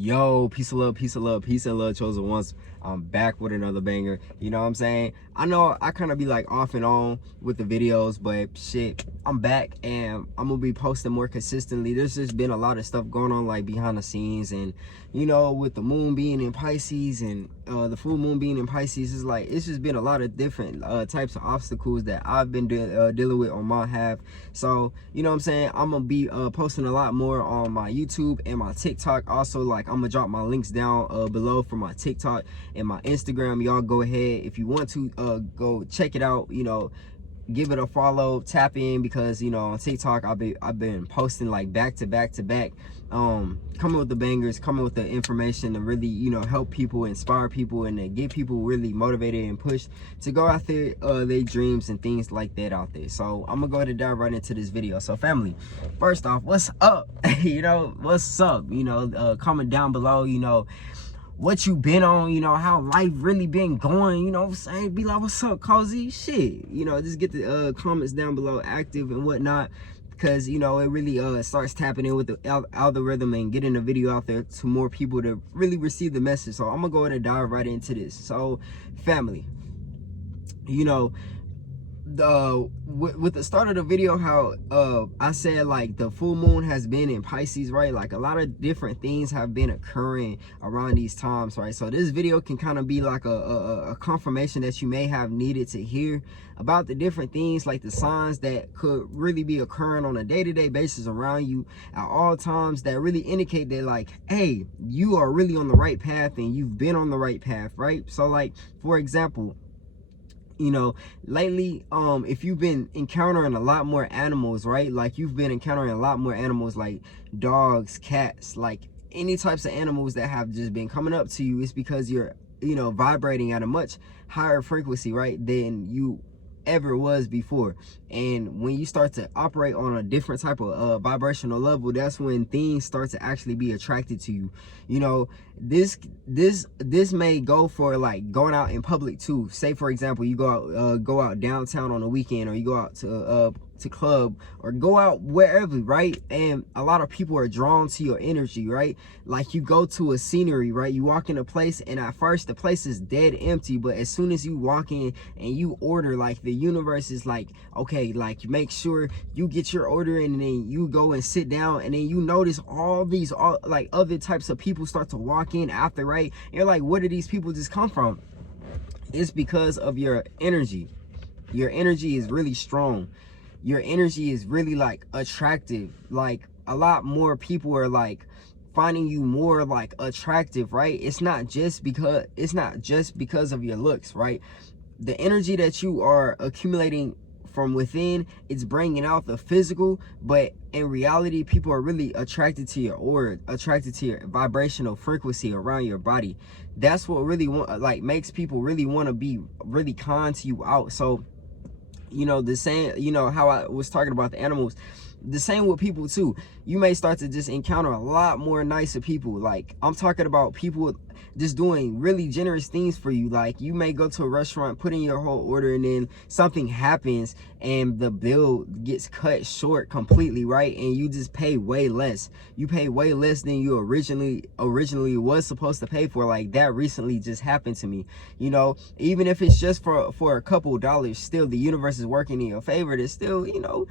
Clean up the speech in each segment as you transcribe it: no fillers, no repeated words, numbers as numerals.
Yo, peace of love, peace of love, peace of love, chosen ones. I'm back with another banger. You know what I'm saying? I know I kind of be like off and on with the videos, but shit, I'm back and I'm gonna be posting more consistently. There's just been a lot of stuff going on like behind the scenes, and you know, with the moon being in Pisces and the full moon being in Pisces, it's just been a lot of different types of obstacles that I've been dealing with on my half. So you know what I'm saying, I'm gonna be posting a lot more on my YouTube and my TikTok. Also, like, I'm gonna drop my links down below for my TikTok and my Instagram. Y'all go ahead if you want to go check it out. You know, give it a follow, tap in, because you know on TikTok I've been posting like back to back coming with the bangers, coming with the information to really, you know, help people, inspire people, and to get people really motivated and pushed to go out there their dreams and things like that out there. So I'm gonna go ahead and dive right into this video. So family, first off, what's up? You know, what's up? You know, comment down below, you know, what you been on, you know, how life really been going, you know what I'm saying? Be like, what's up, cozy? Shit, you know, just get the comments down below active and whatnot, because you know it really starts tapping in with the algorithm and getting the video out there to more people to really receive the message. So I'm gonna go ahead and dive right into this. So family, you know, with the start of the video, how I said like the full moon has been in Pisces, right? Like a lot of different things have been occurring around these times, right? So this video can kind of be like a confirmation that you may have needed to hear about the different things, like the signs that could really be occurring on a day-to-day basis around you at all times, that really indicate that like, hey, you are really on the right path and you've been on the right path, right? So like, for example, you know, lately, if you've been encountering a lot more animals, right? Like you've been encountering a lot more animals like dogs, cats, like any types of animals that have just been coming up to you, it's because you're, you know, vibrating at a much higher frequency, right, than you ever was before. And when you start to operate on a different type of vibrational level, that's when things start to actually be attracted to you. You know, this may go for like going out in public too. Say for example, you go out downtown on a weekend, or you go out to club, or go out wherever, right? And a lot of people are drawn to your energy, right? Like you go to a scenery, right? You walk in a place and at first the place is dead empty, but as soon as you walk in and you order, like the universe is like, okay, like you make sure you get your order in, and then you go and sit down, and then you notice all these like other types of people start to walk in after, right? And you're like, where did these people just come from? It's because of your energy. Your energy is really strong. Your energy is really like attractive. Like a lot more people are like finding you more like attractive, right? It's not just because of your looks, right? The energy that you are accumulating from within, it's bringing out the physical, but in reality, people are really attracted to your aura, attracted to your vibrational frequency around your body. That's what really makes people really want to be really kind to you out. So you know, the same, you know, how I was talking about the animals, the same with people too. You may start to just encounter a lot more nicer people. Like I'm talking about people just doing really generous things for you. Like you may go to a restaurant, put in your whole order, and then something happens and the bill gets cut short completely, right? And you just pay way less. You pay way less than you originally was supposed to pay for. Like that recently just happened to me. You know, even if it's just for a couple dollars, still the universe is working in your favor. It's still, you know,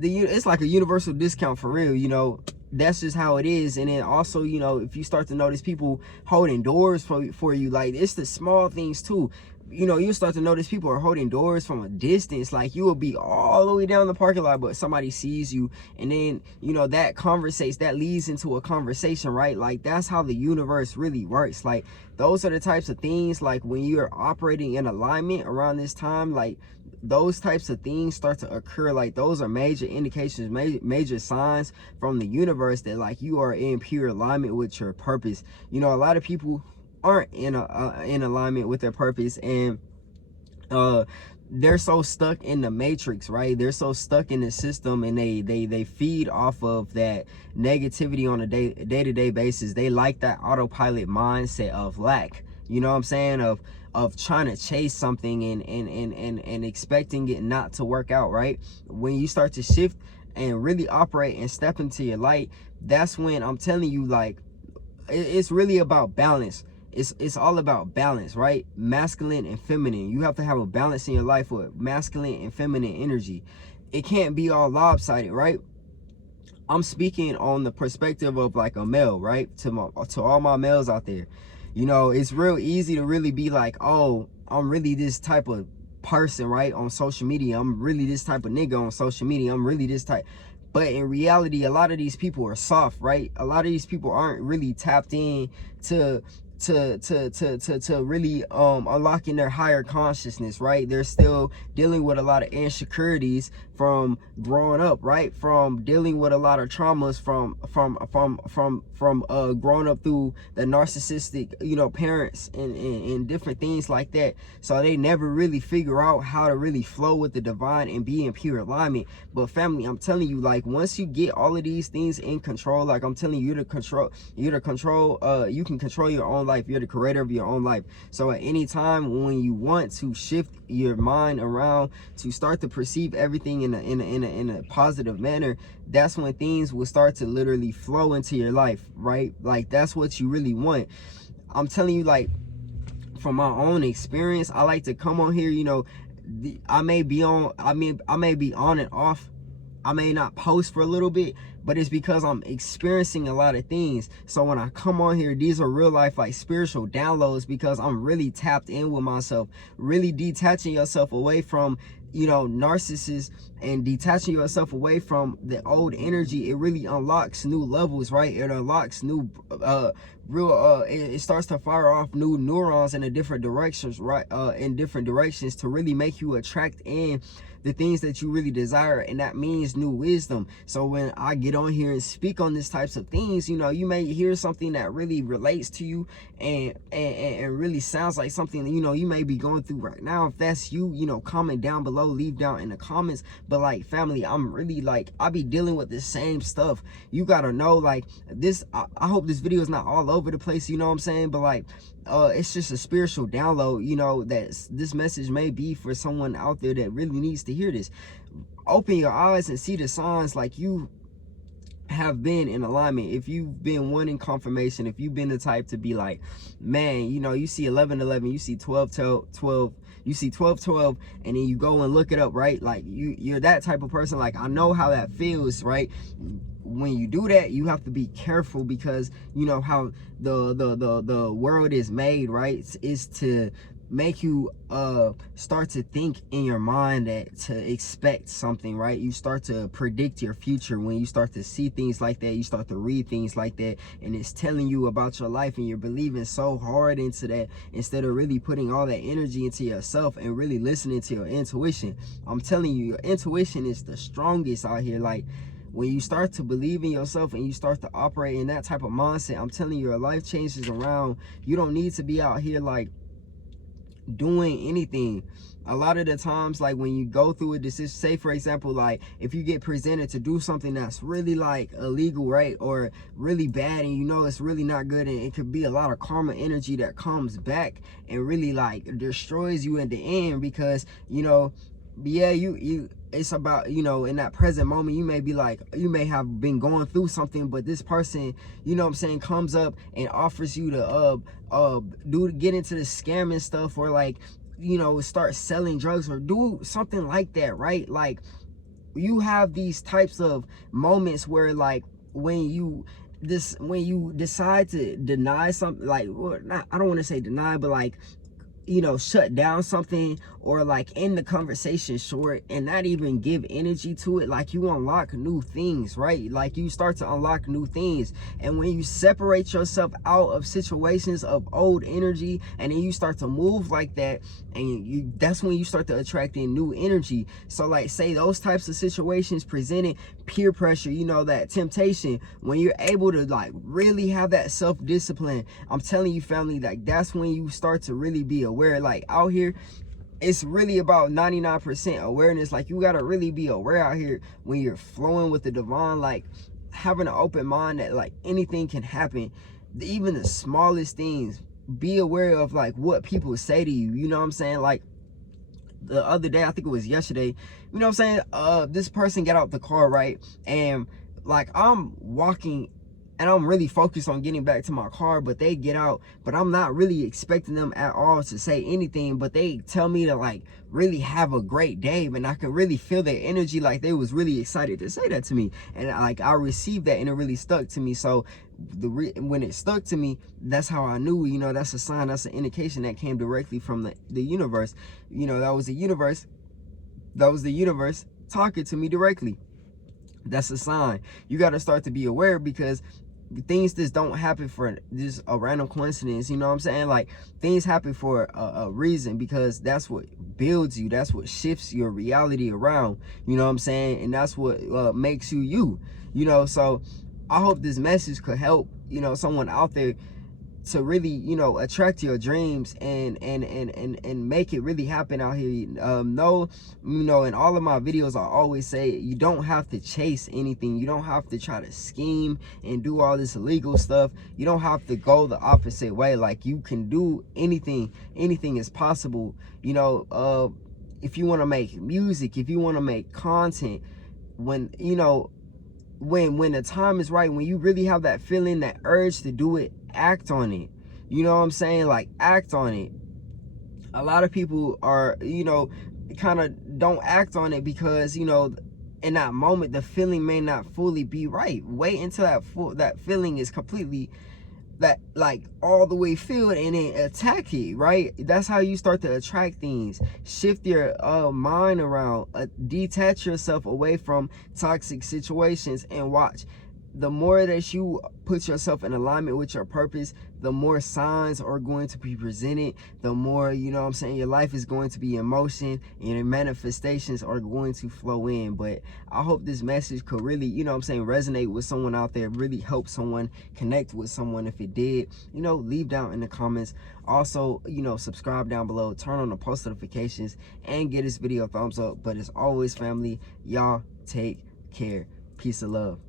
it's like a universal discount for real. You know, that's just how it is. And then also, you know, if you start to notice people holding doors for you, like it's the small things too. You know, you start to notice people are holding doors from a distance. Like you will be all the way down the parking lot, but somebody sees you, and then, you know, that leads into a conversation, right? Like that's how the universe really works. Like those are the types of things, like when you're operating in alignment around this time, like those types of things start to occur. Like those are major indications, major signs from the universe that like you are in pure alignment with your purpose. You know, a lot of people aren't in alignment with their purpose, and they're so stuck in the matrix, right? They're so stuck in the system, and they feed off of that negativity on a day-to-day basis. They like that autopilot mindset of lack, you know what I'm saying, of trying to chase something and expecting it not to work out, right? When you start to shift and really operate and step into your light, that's when I'm telling you, like, it's really about balance. It's all about balance, right? Masculine and feminine. You have to have a balance in your life with masculine and feminine energy. It can't be all lopsided, right? I'm speaking on the perspective of like a male, right? To all my males out there. You know, it's real easy to really be like, oh, I'm really this type of person, right? On social media. I'm really this type of nigga on social media. I'm really this type. But in reality, a lot of these people are soft, right? A lot of these people aren't really tapped in to really unlocking their higher consciousness, right? They're still dealing with a lot of insecurities from growing up, right? From dealing with a lot of traumas from growing up through the narcissistic, you know, parents and different things like that. So they never really figure out how to really flow with the divine and be in pure alignment. But family, I'm telling you, like, once you get all of these things in control, like I'm telling you, you can control your own life. You're the creator of your own life. So at any time when you want to shift your mind around to start to perceive everything in a positive manner, that's when things will start to literally flow into your life, right? Like, that's what you really want. I'm telling you, like, from my own experience, I like to come on here, you know, I may be on and off. I may not post for a little bit, but it's because I'm experiencing a lot of things. So when I come on here, these are real life, like, spiritual downloads, because I'm really tapped in with myself, really detaching yourself away from, you know, narcissists, and detaching yourself away from the old energy. It really unlocks new levels, right? It unlocks new it starts to fire off new neurons in a different directions, right? In different directions, to really make you attract in the things that you really desire, and that means new wisdom. So when I get on here and speak on these types of things, you know, you may hear something that really relates to you and really sounds like something that, you know, you may be going through right now. If that's you, you know, comment down below, leave down in the comments. But like, family, I'm really, like, I be dealing with the same stuff. You gotta know, like, this, I hope this video is not all over the place, you know what I'm saying? But like, it's just a spiritual download, you know, that this message may be for someone out there that really needs to hear this. Open your eyes and see the signs, like, you have been in alignment. If you've been wanting confirmation, if you've been the type to be like, man, you know, you see 11:11, you see 12:12, you see 12:12, and then you go and look it up, right? Like, you're that type of person. Like, I know how that feels, right? When you do that, you have to be careful, because you know how the world is made, right? Is to make you start to think in your mind that to expect something, right? You start to predict your future. When you start to see things like that, you start to read things like that, and it's telling you about your life, and you're believing so hard into that, instead of really putting all that energy into yourself and really listening to your intuition. I'm telling you, your intuition is the strongest out here. Like, when you start to believe in yourself and you start to operate in that type of mindset, I'm telling you, your life changes around. You don't need to be out here like doing anything. A lot of the times, like, when you go through a decision, say for example, like, if you get presented to do something that's really like illegal, right, or really bad, and you know it's really not good, and it could be a lot of karma energy that comes back and really like destroys you in the end, because, you know, yeah, you it's about, you know, in that present moment, you may be like, you may have been going through something, but this person, you know what I'm saying, comes up and offers you to get into the scamming stuff, or like, you know, start selling drugs or do something like that, right? Like, you have these types of moments where, like, when you decide to deny something, like, well, not, I don't want to say deny, but like, you know, shut down something, or like end the conversation short and not even give energy to it, like, you unlock new things, right? Like, you start to unlock new things. And when you separate yourself out of situations of old energy, and then you start to move like that, and that's when you start to attract in new energy. So like, say those types of situations presented, peer pressure, you know, that temptation, when you're able to like really have that self-discipline, I'm telling you, family, like, that's when you start to really be aware. Like, out here, it's really about 99% awareness. Like, you gotta really be aware out here when you're flowing with the divine, like, having an open mind that like anything can happen, even the smallest things. Be aware of like what people say to you, you know what I'm saying? Like, the other day, I think it was yesterday, you know what I'm saying, this person got out the car, right, and like, I'm walking and I'm really focused on getting back to my car, but they get out, but I'm not really expecting them at all to say anything, but they tell me to like really have a great day, and I can really feel their energy, like they was really excited to say that to me, and like I received that, and it really stuck to me. So when it stuck to me, that's how I knew, you know, that's a sign, that's an indication that came directly from the universe. You know, that was the universe talking to me directly. That's a sign. You got to start to be aware, because things just don't happen for just a random coincidence. You know what I'm saying? Like, things happen for a reason, because that's what builds you, that's what shifts your reality around, you know what I'm saying? And that's what makes you you, you know. So I hope this message could help, you know, someone out there to really, you know, attract your dreams and make it really happen out here. No, you know, in all of my videos I always say, you don't have to chase anything, you don't have to try to scheme and do all this illegal stuff, you don't have to go the opposite way. Like, you can do anything is possible, you know. If you want to make music, if you want to make content, when, you know, when the time is right, when you really have that feeling, that urge to do it, act on it. You know what I'm saying? Like, act on it. A lot of people are, you know, kind of don't act on it because, you know, in that moment the feeling may not fully be right. Wait until that feeling is completely, that like all the way filled, and then attack it, right? That's how you start to attract things. Shift your mind around, detach yourself away from toxic situations, and watch. The more that you put yourself in alignment with your purpose, the more signs are going to be presented, the more, you know what I'm saying, your life is going to be in motion, and your manifestations are going to flow in. But I hope this message could really, you know what I'm saying, resonate with someone out there, really help someone, connect with someone. If it did, you know, leave down in the comments. Also, you know, subscribe down below, turn on the post notifications, and give this video a thumbs up. But as always, family, y'all take care. Peace and love.